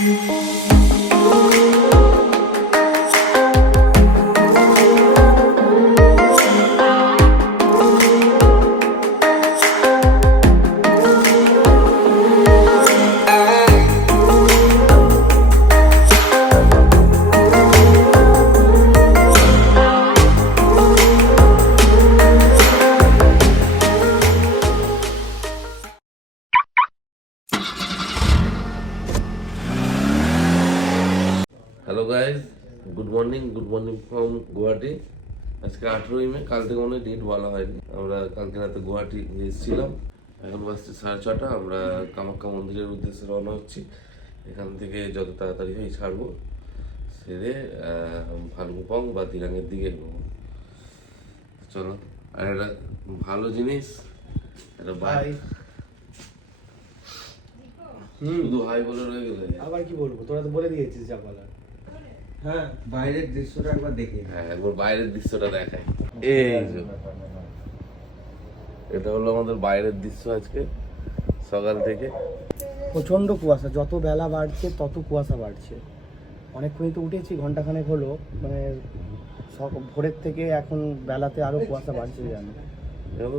Hello guys, good morning from Guwahati. আজকে 18ই মে, কাল থেকে মনে ডেট বলা হয়নি। আমরা কালকে রাতে গুয়াহাটি এসেছিলাম, এখন বাজছে 6:30। আমরা কামাখ্যা মন্দিরের উদ্দেশ্যে রওনা হচ্ছি। এখান থেকে যত তাড়াতাড়ি হয় ছাড়বো, সেরে ভালুকপং বা দিরাঙের দিকে এগোবো। চলো। আর একটা ভালো জিনিস, একটা শুধু হাই বলে রয়ে গেলে আবার কি বলবো, তোরা তো বলে দিয়েছিস যা বলার। হ্যাঁ, বাইরের দৃশ্যটা একবার দেখে। হ্যাঁ, একবার বাইরের দৃশ্যটা দেখাই। এই যে এটা হলো আমাদের বাইরের দৃশ্য আজকে সকাল থেকে। প্রচন্ড কুয়াশা, যত বেলা বাড়ছে তত কুয়াশা বাড়ছে। অনেকক্ষণই তো উঠেছি, ঘন্টাখানেক হলো, মানে ভোরের থেকে এখন বেলাতে আরো কুয়াশা বাড়ছে। জানো,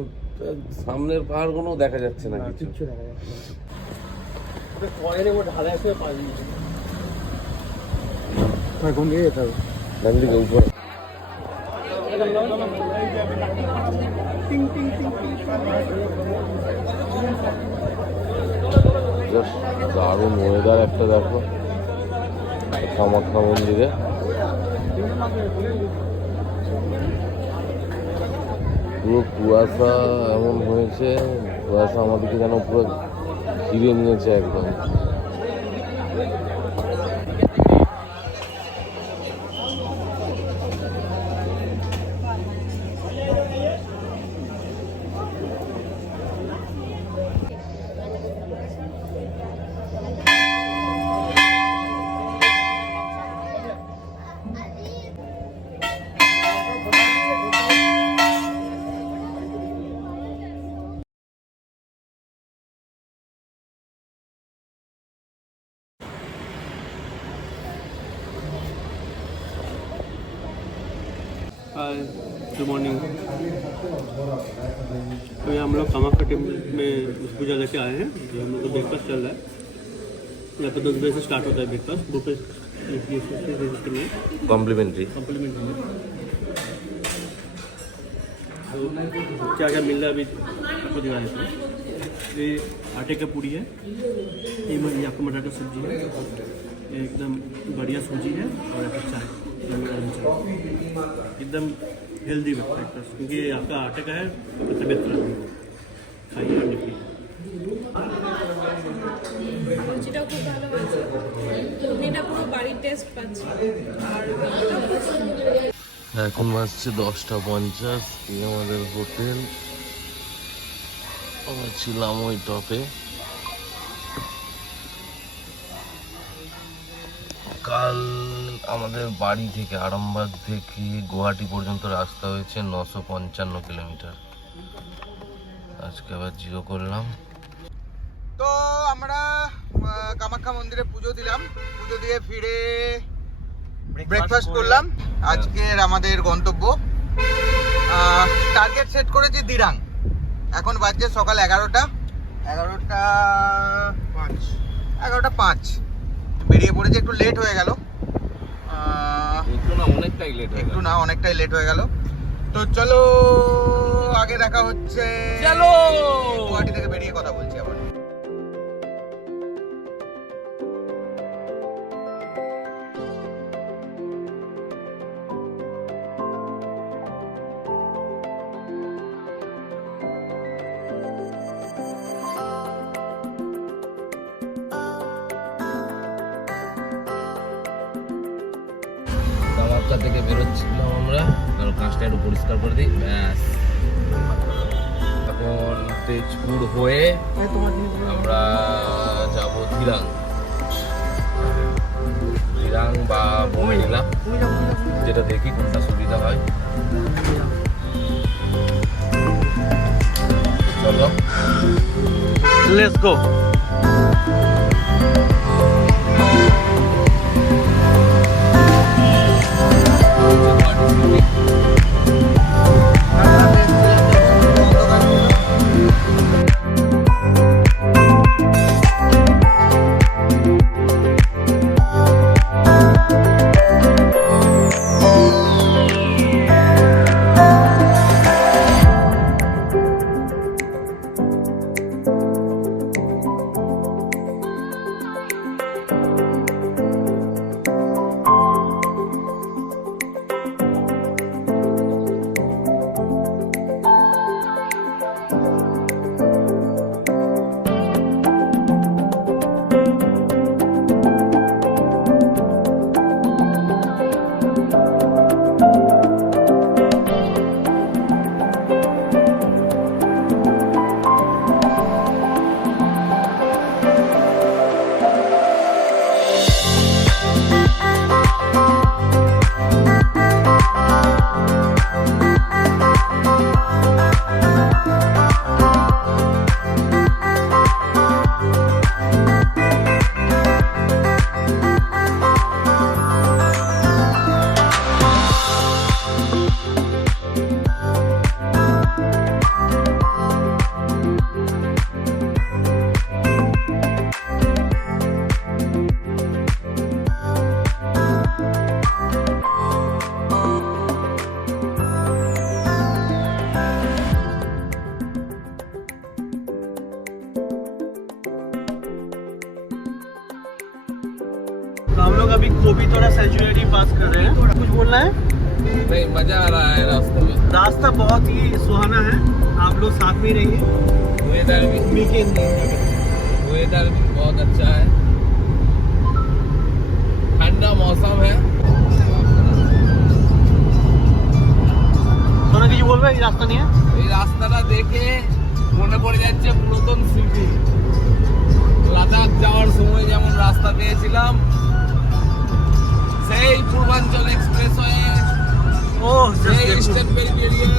সামনের পাহাড় কোনো দেখা যাচ্ছে না, কিচ্ছু দেখা যাচ্ছে না। পরে ঢালাই এসে পারি এখন দিয়ে যেতে হবে ডান দিকে উপরে। দারুণ ওয়েদার একটা দেখো কামাখ্যা মন্দিরে। পুরো কুয়াশা এমন হয়েছে, কুয়াশা আমাদেরকে যেন পুরো ঘিরে নিয়েছে একদম। हाय, गुड मॉर्निंग। तो ये हम लोग कामाख्या टेम्पल में पूजा लेके आए हैं। जो हम लोग का ब्रेकफास्ट चल रहा है, यहाँ पे 10 बजे से स्टार्ट होता है ब्रेकफास्ट। बुफे सिस्टम में कॉम्प्लीमेंट्री तो क्या क्या मिल रहा है अभी आपको दिखा देते हैं। ये आटे का पूड़ी है, ये आपको मटर का सब्जी है, ये एकदम बढ़िया सूजी है, और यहाँ चाय एकदम हेल्दी ब्रेकफास्ट, क्योंकि आपका आटे का है तो तबीयत खराब नहीं खाइए और निकलिए। সবজিটাও খুব ভালো আছে, এটা পুরো বাড়ির টেস্ট পাচ্ছি। আর এখন বাজছে 10:50। আমাদের হোটেল, আমরা ছিলাম ওই টপে। কাল আমাদের বাড়ি থেকে আরামবাগ থেকে গুয়াহাটি পর্যন্ত রাস্তা হয়েছে 955 কিলোমিটার। আজকে আবার জিরো করলাম। তো আমরা কামাখ্যা মন্দিরে পুজো দিলাম, পুজো দিয়ে ফিরে ব্রেকফাস্ট করলাম। আজকের আমাদের গন্তব্য, টার্গেট সেট করেছি দিরাং। এখন বাজছে সকাল 11:05। বেরিয়ে পড়েছে, একটু লেট হয়ে গেল, অনেকটাই লেট হয়ে গেল। তো চলো আগে দেখা হচ্ছে, চলো গুয়াহাটি থেকে বেরিয়ে কথা বলছি আবার। কামাখ্যা থেকে বেরোচ্ছিলাম আমরা, কারণ কাজটা একটু পরিষ্কার করে দিই, ব্যাস। এখন তেজপুর হয়ে আমরা যাব দিরাং বা বোমেডিলা, যেটা দেখি কোনটা সুবিধা হয়। চলো, লেটস গো। तो हम लोग अभी कोबीतोरा सेंचुरी पास कर रहे हैं। कुछ बोलना है? नहीं, मजा आ रहा है रास्ते में। रास्ता बहुत ही सुहाना है, आप लोग साथ में रहिए। वेदर भी बहुत अच्छा है, ठंडा मौसम है। सोना কিছু বলবে? এই রাস্তা নিয়ে এই রাস্তাটা দেখে মনে পড়ে যাচ্ছে পুরাতন স্মৃতি। লাদাখ যাওয়ার সময় যেমন রাস্তা পেয়েছিলাম, সেই পূর্বাঞ্চল এক্সপ্রেসওয়ে, ও সেই ইস্টার্ন পেরিফেরিয়াল,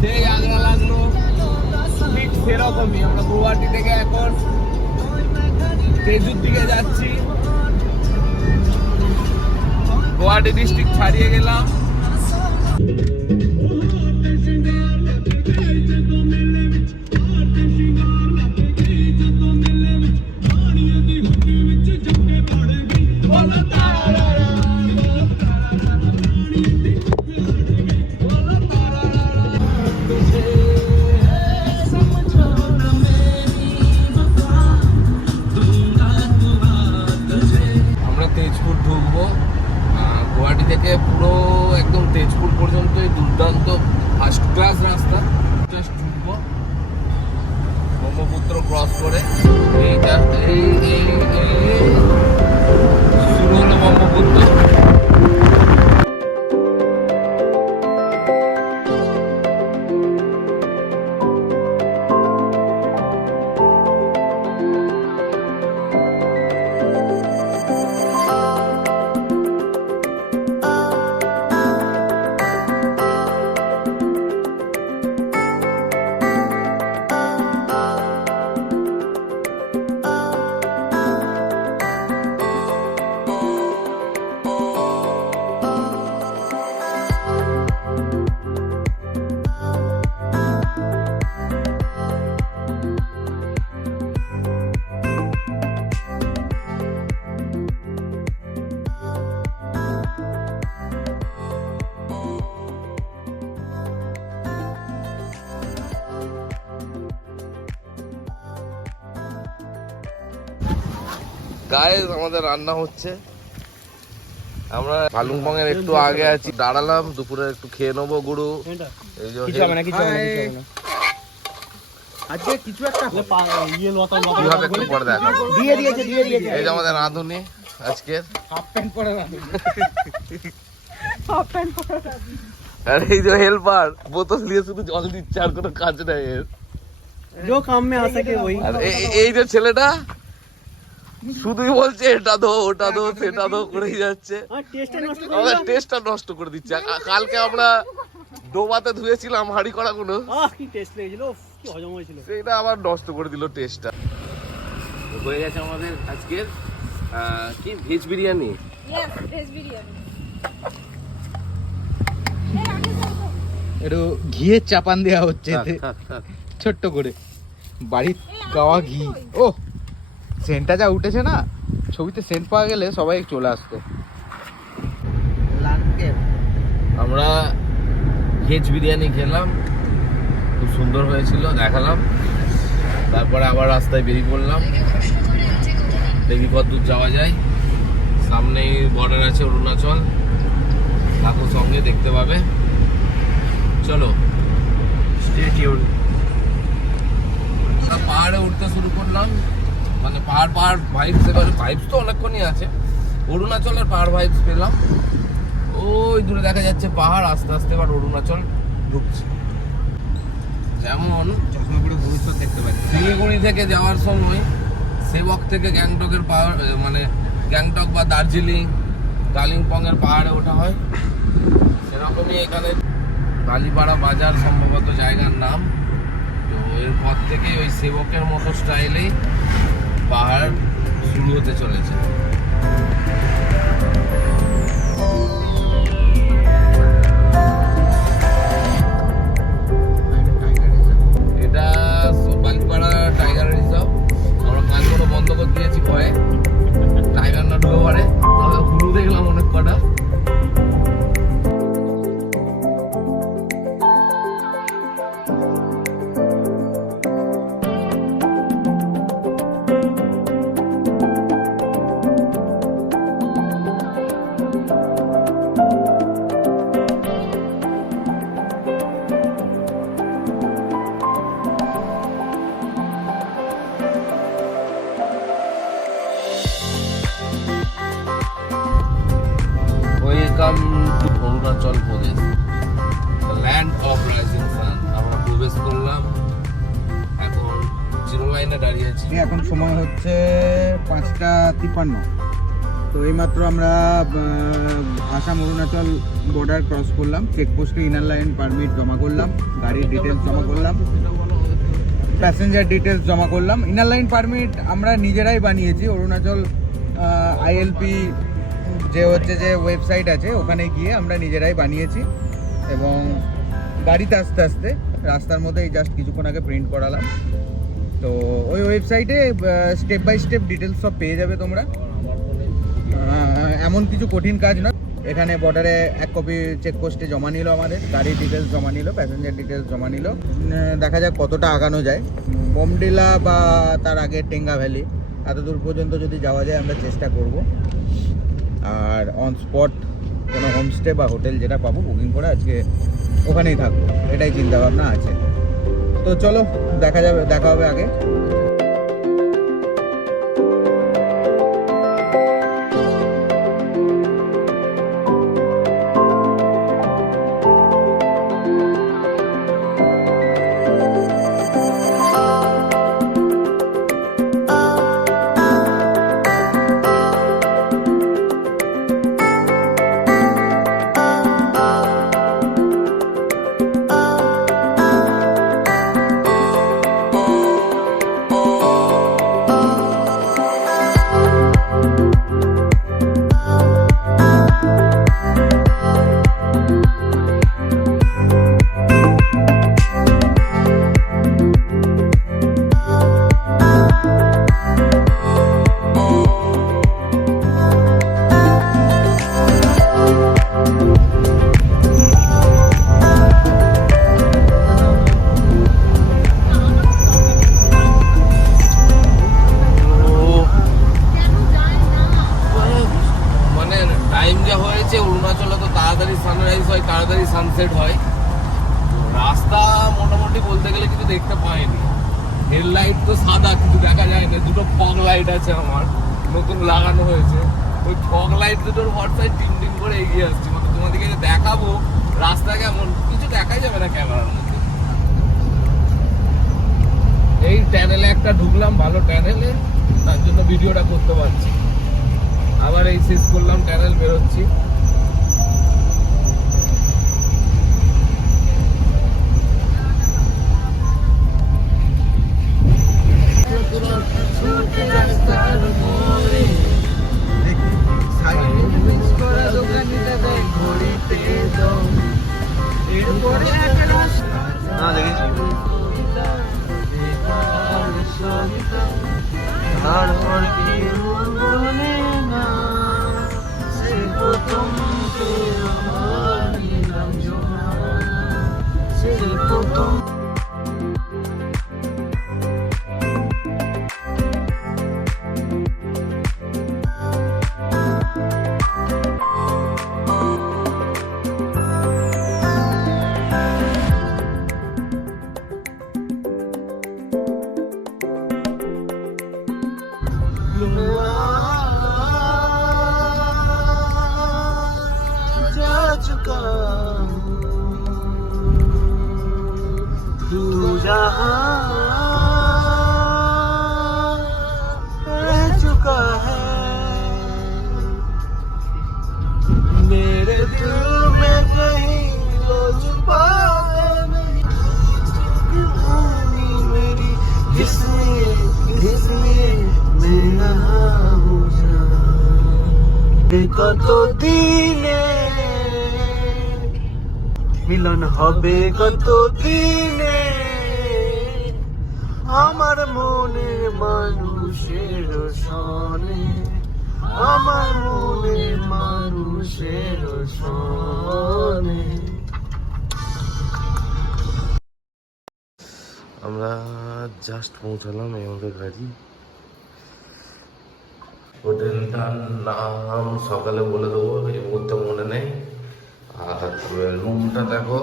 সেই আগ্রা লাগলো, ঠিক সেরকমই। আমরা গুয়াহাটি থেকে এখন তেজুর দিকে যাচ্ছি। গুয়াহাটি ডিস্ট্রিক্ট ছাড়িয়ে গেলাম। আমরা তেজপুর ঢুকবো। গুয়াহাটি থেকে পুরো একদম তেজপুর পর্যন্ত দুর্দান্ত ফার্স্ট ক্লাস রাস্তা। জাস্ট ঢুকবো, ব্রহ্মপুত্র ক্রস করে এইটা এই শুরু হলো ব্রহ্মপুত্র। গাইস, আমাদের রান্না হচ্ছে। আমরা ভালুকপং এর একটু আগে আছি, দাঁড়ালাম। দুপুরে একটু খেয়ে নেবো গুরু। এই যে আজকে কিছু একটা ইয়ে লতা কিভাবে একটু পরে দেখা দিয়ে দিয়েছে এই যে আমাদের রাঁধুনি আজকের। হাফ প্যান্ট পরে রাখুন। আর এই যে হেল্পার বোতল দিয়ে শুধু জল দিচ্ছে, আর কোনো কাজ নাই এর। जो काम में आ सके वही। আর এই যে ছেলেটা শুধুই বলছে এটা দো ওটা দো সেটা দো করেই যাচ্ছে। আমাদের টেস্টটা নষ্ট করে দিচ্ছে। কালকে আমরা ডোবাতে ধুয়েছিলাম হাঁড়ি করা গুলো, কি টেস্ট লেগেছিল, কি হজম হয়েছিল, সেটা আবার নষ্ট করে দিল টেস্টটা। হয়ে গেছে আমাদের আজকের কি veg biryani. Yes, veg biryani. একটু ঘিয়ের চাপান দেওয়া হচ্ছে এতে ছোট্ট করে বাড়ির গাওয়া ঘি। ও সেন্টটা যা উঠেছে না, ছবিতে সেন্ট পাওয়া গেলে সবাই চলে আসতো। আমরা ভেজ বিরিয়ানি খেলাম, খুব সুন্দর হয়েছিল, দেখালাম। তারপরে আবার রাস্তায় বেরিয়ে পড়লাম, দেখি কত দূর যাওয়া যায়। সামনেই বর্ডার আছে অরুণাচল, থাকো সঙ্গে, দেখতে পাবে। চলো স্টে টিউন। পাহাড়ে উঠতে শুরু করলাম, মানে পাহাড় ভাইবস, এবারে ভাইবস তো অনেকক্ষণই আছে। অরুণাচলের পাহাড় ভাইবস পেলাম। ওই দূরে দেখা যাচ্ছে পাহাড়, আস্তে আস্তে এবার অরুণাচল ঢুকছে। যেমন চশমাপুরে ভবিষ্যৎ দেখতে পাচ্ছি। শিলিগুড়ি থেকে যাওয়ার সময় সেবক থেকে গ্যাংটকের পাহাড়, মানে গ্যাংটক বা দার্জিলিং কালিম্পংয়ের পাহাড়ে ওঠা হয়, সেরকমই এখানে কালীপাড়া বাজার সম্ভবত জায়গার নাম। তো এরপর থেকে ওই সেবকের মতো স্টাইলেই পাহাড় শুরু হতে চলেছে। এটা বালিপাড়া টাইগার রিজার্ভ। আমরা কানগুলো বন্ধ করে দিয়েছি ভয়ে টাইগার না ঢুকে পারে, তবে হুলু দেখলাম অনেক কটা। Welcome to Arunachal Pradesh, land of rising sun. আমরা প্রবেশ করলাম, এখন জিরো লাইনে দাঁড়িয়ে আছি। এখন সময় হচ্ছে 5:53। তো এইমাত্র আমরা আসাম অরুণাচল বর্ডার ক্রস করলাম, চেকপোস্টে ইনার লাইন পারমিট জমা করলাম, গাড়ির ডিটেলস জমা করলাম, প্যাসেঞ্জার ডিটেলস জমা করলাম। ইনার লাইন পারমিট আমরা নিজেরাই বানিয়েছি, অরুণাচল আইএলপি যে হচ্ছে যে ওয়েবসাইট আছে ওখানে গিয়ে আমরা নিজেরাই বানিয়েছি। এবং গাড়িতে আস্তে আস্তে রাস্তার মধ্যে জাস্ট কিছুক্ষণ আগে প্রিন্ট করালাম। তো ওই ওয়েবসাইটে স্টেপ বাই স্টেপ ডিটেলস সব পেয়ে যাবে তোমরা। এমন কিছু কঠিন কাজ না। এখানে বর্ডারে 1 কপি চেকপোস্টে জমা নিল, আমাদের গাড়ির ডিটেলস জমা নিল, প্যাসেঞ্জার ডিটেলস জমা নিল। দেখা যাক কতটা আগানো যায়। বোমডিলা বা তার আগে টেঙ্গা ভ্যালি এত দূর পর্যন্ত যদি যাওয়া যায় আমরা চেষ্টা করব। আর অন স্পট কোনো হোমস্টে বা হোটেল যেটা পাবো বুকিং করে আজকে ওখানেই থাকবো, এটাই চিন্তাভাবনা আছে। তো চলো দেখা হবে আগে। সানসেট হয়। রাস্তা মোটামুটি বলতে গেলে কিছু দেখতে পাইনি। হেডলাইট তো সাদা, কিছু দেখা যায় না। দুটো ফগ লাইট আছে আমার, নতুন লাগানো হয়েছে। ওই ফগ লাইট দুটোর ভরসায় টিম টিম করে এগিয়ে আসছি। মানে তোমাদেরকে দেখাবো রাস্তা কেমন, কিছু দেখাই যাবে না ক্যামেরার মধ্যে। এই ট্যানেলে একটা ঢুকলাম, ভালো ট্যানেলে, তার জন্য ভিডিওটা করতে পারছি। আবার এই শেষ করলাম, ট্যানেল বেরোচ্ছি। ঘড়িতে এরপরে আর কেউ বলে না সে প্রথম আমার নিলাম জোয়ার, সে প্রথম। जा चुका तू जहाँ रह चुका है, मेरे दिल में कहीं तो छुपा है नहीं कहानी मेरी, इसलिए मैं यहाँ हूँ কত দিনে মিলন হবে, কত দিনে আমার মনের মানুষের সনে, আমার মনের মানুষের সনে। আমরা জাস্ট পৌঁছালাম, এই আমাদের গাড়ি। হোটেলটার নাম সকালে বলে দেবো, এই মুহূর্তে মনে নেই। আর রুমটা দেখো,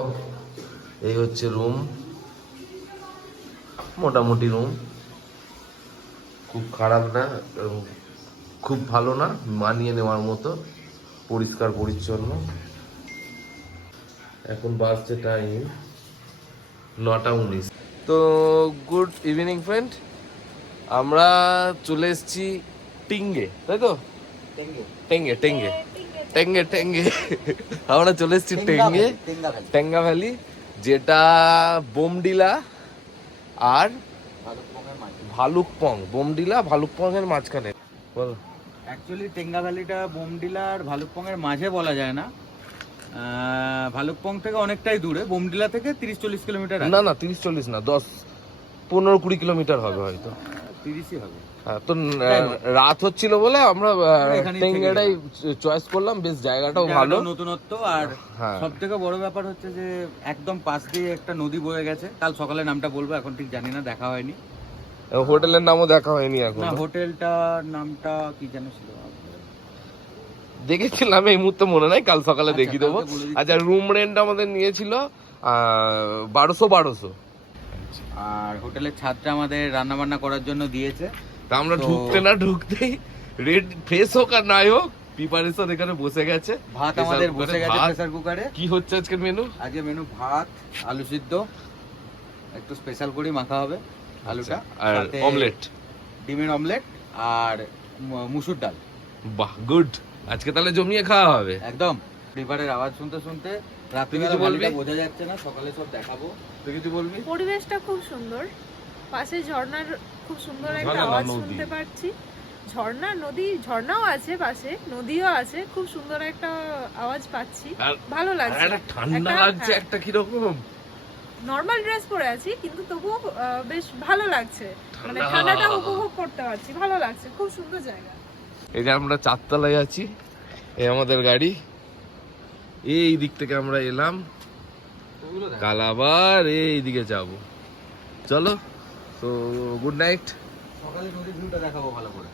এই হচ্ছে রুম, মোটামুটি রুম, খুব খারাপ না, খুব ভালো না, মানিয়ে নেওয়ার মতো, পরিষ্কার পরিচ্ছন্ন। এখন বাসছে টাইম 9:19। তো গুড ইভিনিং ফ্রেন্ড, আমরা চলে এসেছি টিঙ্গে, তাই তো? টেঙ্গে টেঙ্গে টেঙ্গে টেঙ্গে আমরা চলে এসেছি টেঙ্গে, টেঙ্গা ভ্যালি, যেটা বোমডিলা আর ভালুকপং, বোমডিলা ভালুকপং এর মাঝখানে। বলো। অ্যাকচুয়ালি টেঙ্গা ভ্যালিটা বোমডিলা আর ভালুকপংয়ের মাঝে বলা যায় না, ভালুকপং থেকে অনেকটাই দূরে, বোমডিলা থেকে 30-40 কিলোমিটার। না না 30-40 না, 10-15-20 কিলোমিটার হবে হয়তো, 30ই হবে। হ্যাঁ, তো রাত হচ্ছিল বলে আমরা টেঙ্গাটাই চয়েস করলাম, বেশ জায়গাটাও ভালো, নতুনত্ব। আর হ্যাঁ। সব থেকে বড় ব্যাপার হচ্ছে যে একদম পাশ দিয়ে একটা নদী বয়ে গেছে। কাল সকালে নামটা বলবো, এখন ঠিক জানি না, দেখা হয়নি। হোটেলের নামও দেখা হয়নি এখন, না হোটেলটার নামটা কি যেন ছিল, দেখেছিলাম এই মুহূর্তে মনে নাই, কাল সকালে আচ্ছা, দেখিয়ে দেবো। কালকে বলে দিচ্ছি। আচ্ছা, রুম রেন্ট আমাদের নিয়েছিল 1200। আর হোটেলের ছাদটা আমাদের রান্না বান্না করার জন্য দিয়েছে। তা আমরা তো- ঢুকতেই রেড ফ্রেশ হোক আর নাই হোক, প্রিপারেশন এখানে বসে গেছে। ভাত Pressure আমাদের cooker-এ বসে গেছে ভাত। প্রেসার কুকারে। কি হচ্ছে আজকের মেনু? আজকে মেনু ভাত, আলু সিদ্ধ, একটু স্পেশাল করে মাখা হবে আলুটা, আর সাথে অমলেট, ডিমের অমলেট আর মুসুর ডাল। বাহ, গুড। আজকে তাহলে জমিয়ে খাওয়া হবে একদম। রিভারের আওয়াজ শুনতে শুনতে রাত্রিবেলা কিছু বলবি? বালিটা বোঝা যাচ্ছে না, সকালে সব দেখাবো। তুই কিছু বলবি? পরিবেশটা খুব সুন্দর, পাশে ঝর্ণার খুব সুন্দর একটা ঝর্ণা না, আওয়াজ নদী। শুনতে পাচ্ছি। ঝর্ণা, নদী, ঝর্ণাও আছে পাশে, নদীও আছে, খুব সুন্দর একটা আওয়াজ পাচ্ছি, আর ভালো লাগছে। একটা ঠান্ডা একটা- লাগছে, হ্যাঁ। একটা কিরকম নর্মাল ড্রেস পরে আছি, কিন্তু তবুও বেশ ভালো লাগছে, মানে ঠান্ডা। ঠান্ডাটা উপভোগ করতে পারছি, ভালো লাগছে, খুব সুন্দর জায়গা। এই যে আমরা 4 তলায় আছি, এই আমাদের গাড়ি, এই দিক থেকে আমরা এলাম, কাল আবার এই দিকে যাবো। চলো, তো গুড নাইট। সকালে নদীর ভিউটা দেখাবো ভালো করে।